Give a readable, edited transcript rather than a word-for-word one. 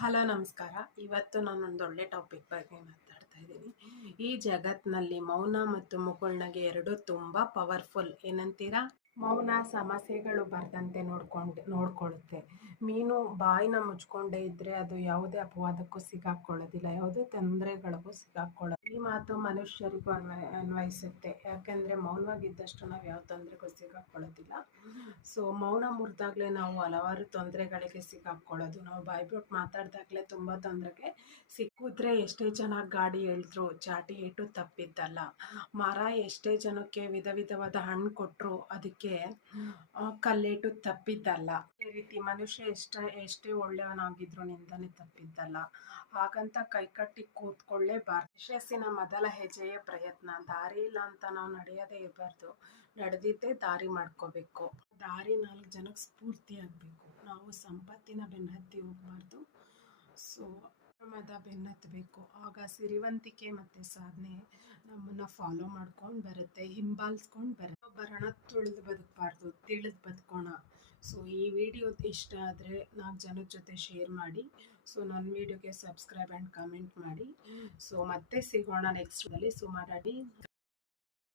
Hello ನಮಸ್ಕಾರ. ಇವತ್ತು ನಾನೊಂದು ಒಳ್ಳೆ ಟಾಪಿಕ್ ಬಗ್ಗೆ ಮಾತಾಡ್ತಾ ಇದ್ದೀನಿ. ಈ ಜಗತ್ತಿನಲ್ಲಿ ಮೌನ ಮತ್ತು ಮುಗುಳ್ನಗೆ ಎರಡು ತುಂಬ ಪವರ್ಫುಲ್. ಏನಂತೀರಾ? ಮೌನ ಸಮಸ್ಯೆಗಳು ಬರ್ದಂತೆ ನೋಡ್ಕೊಳ್ಳುತ್ತೆ. ಮೀನು ಬಾಯಿನ ಮುಚ್ಕೊಂಡೇ ಇದ್ರೆ ಅದು ಯಾವುದೇ ಅಪವಾದಕ್ಕೂ ಸಿಗಾಕೊಳ್ಳೋದಿಲ್ಲ, ಯಾವುದೇ ತೊಂದರೆಗಳಿಗೂ ಸಿಗಾಕೊಳ್ಳೋದು. ಈ ಮಾತು ಮನುಷ್ಯರಿಗೂ ಅನ್ವಯಿಸುತ್ತೆ. ಯಾಕೆಂದ್ರೆ ಮೌನವಾಗಿದ್ದಷ್ಟು ನಾವು ಯಾವ ತೊಂದರೆಗೂ ಸಿಗಾಕೊಳ್ಳೋದಿಲ್ಲ. ಸೊ ಮೌನ ಮುರಿದಾಗಲೇ ನಾವು ಹಲವಾರು ತೊಂದರೆಗಳಿಗೆ ಸಿಗಾಕೊಳ್ಳೋದು. ನಾವು ಬಾಯ್ಬಿಟ್ಟು ಮಾತಾಡ್ದಾಗಲೇ ತುಂಬ ತೊಂದರೆಗೆ ಸಿಕ್ಕಿದ್ರೆ ಎಷ್ಟೇ ಚೆನ್ನಾಗಿ ಗಾಡಿ ಎಳೆದ್ರು ಚಾಟಿ ಏಟು ತಪ್ಪಿದ್ದಲ್ಲ. ಮರ ಎಷ್ಟೇ ಜನಕ್ಕೆ ವಿಧ ವಿಧವಾದ ಹಣ್ಣು ಕೊಟ್ಟರು ಅದಕ್ಕೆ ಕಲ್ಲೇಟು ತಪ್ಪಿದ್ದಲ್ಲ. ಈ ರೀತಿ ಮನುಷ್ಯ ಎಷ್ಟೇ ಒಳ್ಳೆಯವನಾಗಿದ್ರು ನಿಂದನೆ ತಪ್ಪಿದ್ದಲ್ಲ. ಹಾಗಂತ ಕೈಕಟ್ಟಿ ಕೂತ್ಕೊಳ್ಳೇಬಾರ್ದು. ಯಶಸ್ಸಿನ ಮೊದಲ ಹೆಜ್ಜೆಯೇ ಪ್ರಯತ್ನ. ದಾರಿ ಇಲ್ಲ ಅಂತ ನಾವು ನಡೆಯೋದೇ ಇರಬಾರ್ದು, ನಡೆದಿದ್ದೇ ದಾರಿ ಮಾಡ್ಕೋಬೇಕು. ದಾರಿ 4 ಜನಕ್ಕೆ ಸ್ಫೂರ್ತಿ ಆಗಬೇಕು. ನಾವು ಸಂಪತ್ತಿನ ಬೆನ್ನತ್ತಿ ಹೋಗಬಾರ್ದು. ಸೊ ಶ್ರಮದ ಬೆನ್ನತ್ತಬೇಕು. ಆಗ ಸಿರಿವಂತಿಕೆ ಮತ್ತು ಸಾಧನೆ ನಮ್ಮನ್ನು ಫಾಲೋ ಮಾಡ್ಕೊಂಡು ಬರುತ್ತೆ, ಹಿಂಬಾಲಿಸ್ಕೊಂಡು ಬರುತ್ತೆ. ಒಬ್ಬರಣ ತುಳಿದು ಬದುಕಬಾರ್ದು, ತಿಳಿದು ಬದುಕೋಣ. ಸೊ ಈ ವಿಡಿಯೋ ಇಷ್ಟ ಆದರೆ 4 ಜನದ ಜೊತೆ ಶೇರ್ ಮಾಡಿ. ಸೊ ನನ್ನ ವಿಡಿಯೋಗೆ ಸಬ್ಸ್ಕ್ರೈಬ್ ಆ್ಯಂಡ್ ಕಮೆಂಟ್ ಮಾಡಿ. ಸೊ ಮತ್ತೆ ಸಿಗೋಣ ನೆಕ್ಸ್ಟ್. ಸೊ ಮಾಡಿ